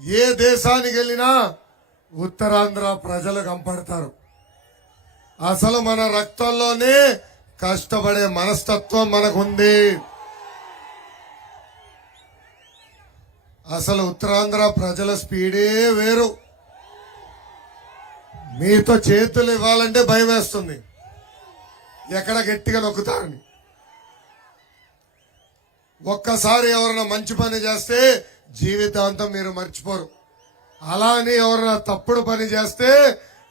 ఏ దేశానికి వెళ్ళినా ఉత్తరాంధ్ర ప్రజలు కంపడతారు. అసలు మన రక్తంలోనే కష్టపడే మనస్తత్వం మనకుంది. అసలు ఉత్తరాంధ్ర ప్రజల స్పీడే వేరు. మీతో చేతులు ఇవ్వాలంటే భయం వేస్తుంది, ఎక్కడ గట్టిగా నొక్కుతారని. ఒక్కసారి ఎవరైనా మంచి పని చేస్తే జీవితాంతం మీరు మర్చిపోరు. అలా అని ఎవరైనా తప్పుడు పని చేస్తే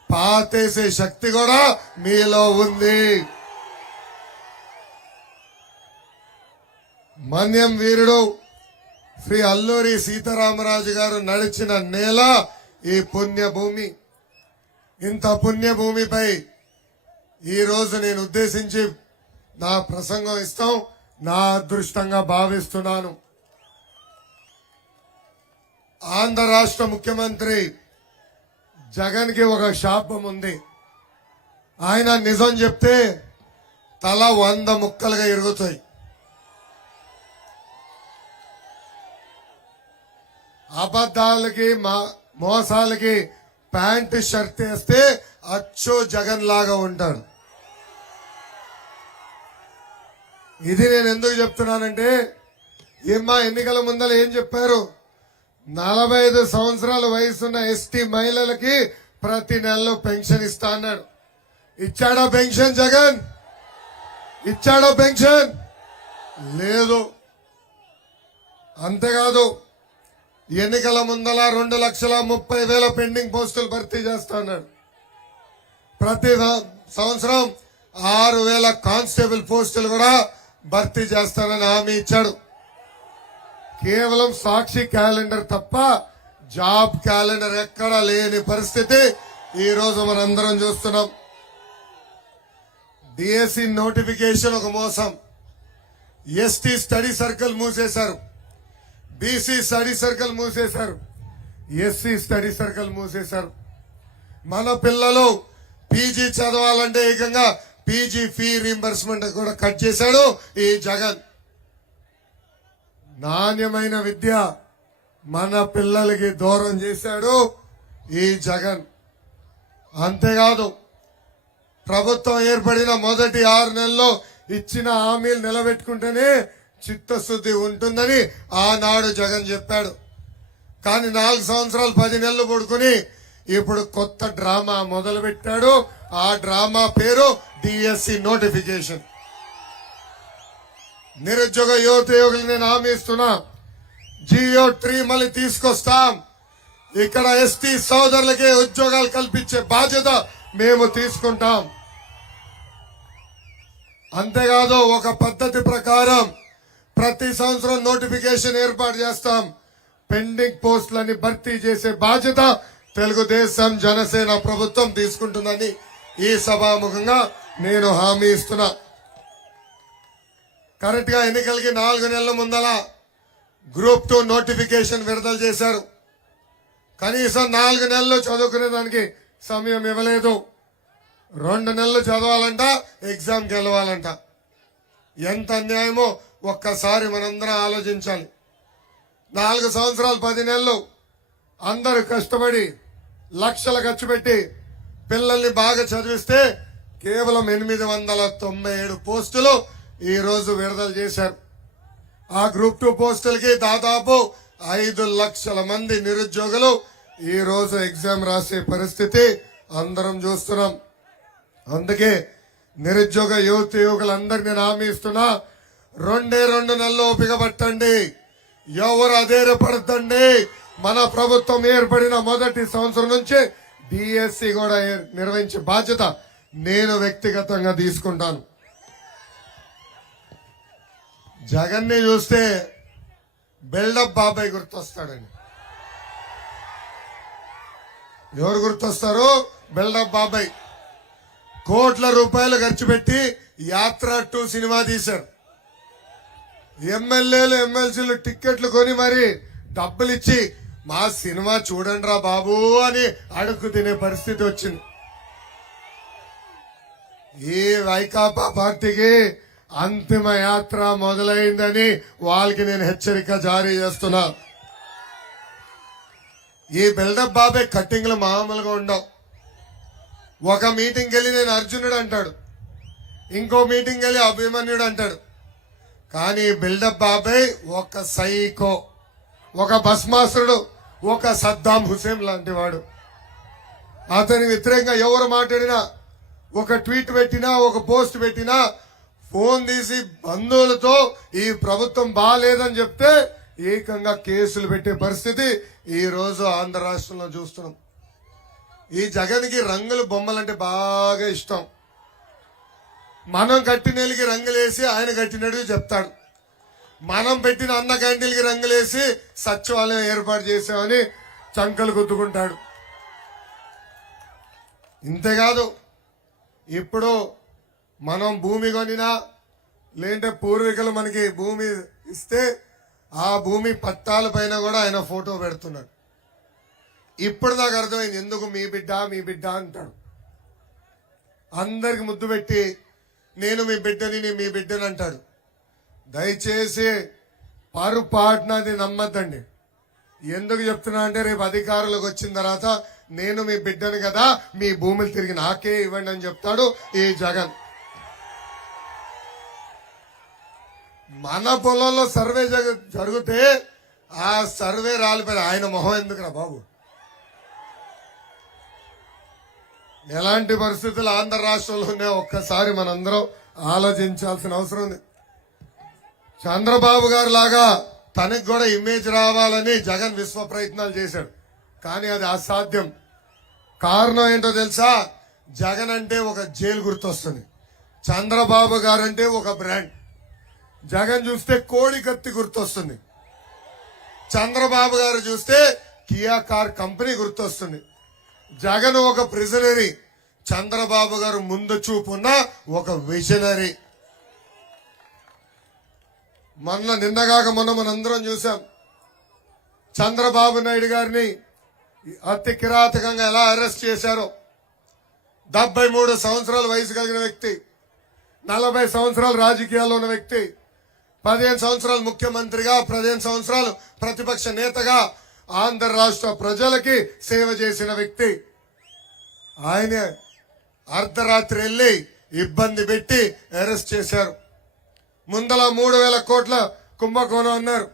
పాతేసే శక్తి కూడా మీలో ఉంది. మన్యం వీరుడు శ్రీ అల్లూరి సీతారామరాజు గారు నడిచిన నేల ఈ పుణ్యభూమి. ఇంత పుణ్యభూమిపై ఈ రోజు నేను ఉద్దేశించి నా ప్రసంగం ఇస్తాం నా అదృష్టంగా భావిస్తున్నాను. ఆంధ్ర రాష్ట్ర ముఖ్యమంత్రి జగన్ కి ఒక శాపం ఉంది. ఆయన నిజం చెప్తే తల 100 ముక్కలుగా ఇరుగుతాయి. అబద్ధాలకి మోసాలకి ప్యాంటు షర్ట్ వేస్తే అచ్చో జగన్ లాగా ఉంటాడు. ఇది నేను ఎందుకు చెప్తున్నానంటే, ఏమ్మా ఎన్నికల ముందర ఏం చెప్పారు? 45 సంవత్సరాల వయసున్న ఎస్టీ మహిళలకి ప్రతి నెలలో పెన్షన్ ఇస్తా అన్నాడు. ఇచ్చాడా పెన్షన్ జగన్? ఇచ్చాడో పెన్షన్? లేదు. అంతేకాదు, ఎన్నికల ముందల 2,30,000 పెండింగ్ పోస్టులు భర్తీ చేస్తా అన్నాడు. ప్రతి సంవత్సరం 6,000 కానిస్టేబుల్ పోస్టులు కూడా భర్తీ చేస్తానని హామీ ఇచ్చాడు. కేవలం సాక్షి క్యాలెండర్ తప్ప జాబ్ క్యాలెండర్ ఎక్కడా లేని పరిస్థితి ఈ రోజు మనందరం చూస్తున్నాం. డిఎస్సి నోటిఫికేషన్ ఒక మోసం. ఎస్టీ స్టడీ సర్కిల్ మూసేశారు, బీసీ స్టడీ సర్కిల్ మూసేశారు, ఎస్సీ స్టడీ సర్కిల్ మూసేశారు. మన పిల్లలు పీజీ చదవాలంటే ఏకంగా పీజీ ఫీ రీంబర్స్మెంట్ కూడా కట్ చేశాడు ఈ జగన్. నాణ్యమైన విద్య మన పిల్లలకి దూరం చేశాడు ఈ జగన్. అంతేకాదు, ప్రభుత్వం ఏర్పడిన మొదటి 6 నెలల్లో ఇచ్చిన హామీలు నిలబెట్టుకుంటేనే చిత్తశుద్ధి ఉంటుందని ఆనాడు జగన్ చెప్పాడు. కానీ 4 సంవత్సరాలు 10 నెలలు పడుకుని ఇప్పుడు కొత్త డ్రామా మొదలు పెట్టాడు. ఆ డ్రామా పేరు డిఎస్సి నోటిఫికేషన్. నిరుద్యోగ యువతయోగులు నేను హామీ ఇస్తున్నా, జియో 3 మళ్ళీ తీసుకొస్తాం. ఇక్కడ ఎస్టీ సోదరులకే ఉద్యోగాలు కల్పించే బాధ్యత మేము తీసుకుంటాం. అంతేకాదు, ఒక పద్ధతి ప్రకారం ప్రతి సంవత్సరం నోటిఫికేషన్ ఏర్పాటు చేస్తాం. పెండింగ్ పోస్టులని భర్తీ చేసే బాధ్యత తెలుగుదేశం జనసేన ప్రభుత్వం తీసుకుంటుందని ఈ సభాముఖంగా నేను హామీ ఇస్తున్నా. కరెక్ట్ గా ఎన్నికలకి 4 నెలల ముందల గ్రూప్ 2 నోటిఫికేషన్ విడుదల చేశారు. కనీసం 4 నెలలు చదువుకునే దానికి సమయం ఇవ్వలేదు. 2 నెలలు చదవాలంట, ఎగ్జామ్ గెలవాలంట. ఎంత అన్యాయమో ఒక్కసారి మనందరం ఆలోచించాలి. 4 సంవత్సరాలు 10 నెలలు అందరూ కష్టపడి లక్షలు ఖర్చు పెట్టి పిల్లల్ని బాగా చదివిస్తే కేవలం 897 పోస్టులు ఈ రోజు విడుదల చేశారు. ఆ గ్రూప్ 2 పోస్టులకి దాదాపు 5 లక్షల మంది నిరుద్యోగులు ఈ రోజు ఎగ్జామ్ రాసే పరిస్థితి అందరం చూస్తున్నాం. అందుకే నిరుద్యోగ యువకులందరినీ నేను హామీ ఇస్తున్నా, 2 నెలలు ఓపిక పట్టండి, ఎవరు అధైర్యపడతండి. మన ప్రభుత్వం ఏర్పడిన మొదటి సంవత్సరం నుంచి డిఎస్సి కూడా నిర్వహించే బాధ్యత నేను వ్యక్తిగతంగా తీసుకుంటాను. జగన్ ని చూస్తే బిల్డప్ బాబాయ్ గుర్తొస్తాడండి. ఎవరు గుర్తొస్తారు? బిల్డప్ బాబాయ్. కోట్ల రూపాయలు ఖర్చు పెట్టి యాత్ర 2 సినిమా తీశారు. ఎమ్మెల్యేలు ఎమ్మెల్సీలు టిక్కెట్లు కొని మరి డబ్బులు ఇచ్చి మా సినిమా చూడండి రా బాబు అని అడుగు తినే పరిస్థితి వచ్చింది. ఈ వైకాపా పార్టీకి అంతిమ యాత్ర మొదలైందని వాళ్ళకి నేను హెచ్చరిక జారీ చేస్తున్నా. ఈ బిల్డప్ బాబే కట్టింగ్లు మామూలుగా ఉండవు. ఒక మీటింగ్కి వెళ్ళి నేను అర్జునుడు అంటాడు, ఇంకో మీటింగ్ వెళ్ళి అభిమన్యుడు అంటాడు. కానీ బిల్డప్ బాబాయ్ ఒక సైకో, ఒక భస్మాసురుడు, ఒక సద్దాం హుసేన్ లాంటి వాడు. అతని వ్యతిరేకంగా ఎవరు మాట్లాడినా, ఒక ట్వీట్ పెట్టినా, ఒక పోస్ట్ పెట్టినా ఫోన్ తీసి బంధువులతో ఈ ప్రభుత్వం బాగాలేదని చెప్తే ఏకంగా కేసులు పెట్టే పరిస్థితి ఈ రోజు ఆంధ్ర రాష్ట్రంలో చూస్తున్నాం. ఈ జగన్కి రంగుల బొమ్మలంటే బాగా ఇష్టం. మనం కట్టినీళ్ళకి రంగులేసి ఆయన కట్టినట్టు చెప్తాడు. మనం పెట్టిన అన్న క్యాంటీన్లకి రంగులేసి సచివాలయం ఏర్పాటు చేసామని చంకలు గుద్దుకుంటాడు. ఇంతేకాదు, ఇప్పుడు మనం భూమి కొనినా లేదంటే పూర్వీకులు మనకి భూమి ఇస్తే ఆ భూమి పట్టాల పైన కూడా ఆయన ఫోటో పెడుతున్నాడు. ఇప్పుడు నాకు అర్థమైంది ఎందుకు మీ బిడ్డ అంటాడు. అందరికి ముద్దు పెట్టి నేను మీ బిడ్డని అంటాడు. దయచేసి పొరపాటునది నమ్మద్దండి. ఎందుకు చెప్తున్నా అంటే రేపు అధికారులకు వచ్చిన తర్వాత నేను మీ బిడ్డను కదా, మీ భూములు తిరిగి నాకే ఇవ్వండి అని చెప్తాడు ఈ జగన్. మన పొలంలో సర్వే జరిగితే ఆ సర్వే రాలిపోయిన ఆయన మొహం ఎందుకురా బాబు. ఎలాంటి పరిస్థితులు ఆంధ్ర రాష్ట్రంలో ఉన్నాయో ఒక్కసారి మనందరం ఆలోచించాల్సిన అవసరం ఉంది. చంద్రబాబు గారు లాగా తనకు కూడా ఇమేజ్ రావాలని జగన్ విశ్వ ప్రయత్నాలు చేశాడు. కానీ అది అసాధ్యం. కారణం ఏంటో తెలుసా? జగన్ అంటే ఒక జైలు గుర్తొస్తుంది, చంద్రబాబు గారు అంటే ఒక బ్రాండ్. జగన్ చూస్తే కోడి కత్తి గుర్తొస్తుంది, చంద్రబాబు గారు చూస్తే కియా కార్ కంపెనీ గుర్తొస్తుంది. జగన్ ఒక ప్రిజనరీ, చంద్రబాబు గారు ముందు చూపున్న ఒక విజనరీ. నిన్నగాక మొన్న మనందరం చూసాం చంద్రబాబు నాయుడు గారిని అతి కిరాతకంగా ఎలా అరెస్ట్ చేశారో. 73 సంవత్సరాల వయసు కలిగిన వ్యక్తి, 40 సంవత్సరాలు రాజకీయాల్లో ఉన్న వ్యక్తి, 15 సంవత్సరాలు ముఖ్యమంత్రిగా, 15 సంవత్సరాలు ప్రతిపక్ష నేతగా ఆంధ్ర రాష్ట్ర ప్రజలకి సేవ చేసిన వ్యక్తి. ఆయన అర్ధరాత్రి వెళ్లి ఇబ్బంది పెట్టి అరెస్ట్ చేశారు. ముందల 3,000 కోట్ల కుంభకోణం అన్నారు,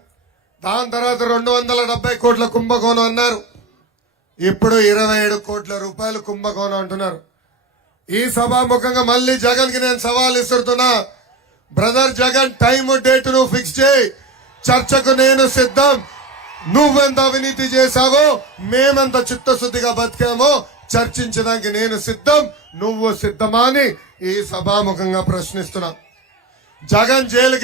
దాని తర్వాత 270 కోట్ల కుంభకోణం అన్నారు, ఇప్పుడు 27 కోట్ల రూపాయలు కుంభకోణం అంటున్నారు. ఈ సభాముఖంగా మళ్ళీ జగన్ కి నేను సవాల్ ఇస్తున్నా. బ్రదర్ జగన్, టైం డేట్ నువ్వు ఫిక్స్ చేయి, చర్చకు నేను సిద్ధం. నువ్వెంత అవినీతి చేశావో, మేమెంత చిత్తశుద్ధిగా బతికామో చర్చించడానికి నేను సిద్ధం. నువ్వు సిద్ధమా అని ఈ సభాముఖంగా ప్రశ్నిస్తున్నా. జగన్ జైలుకి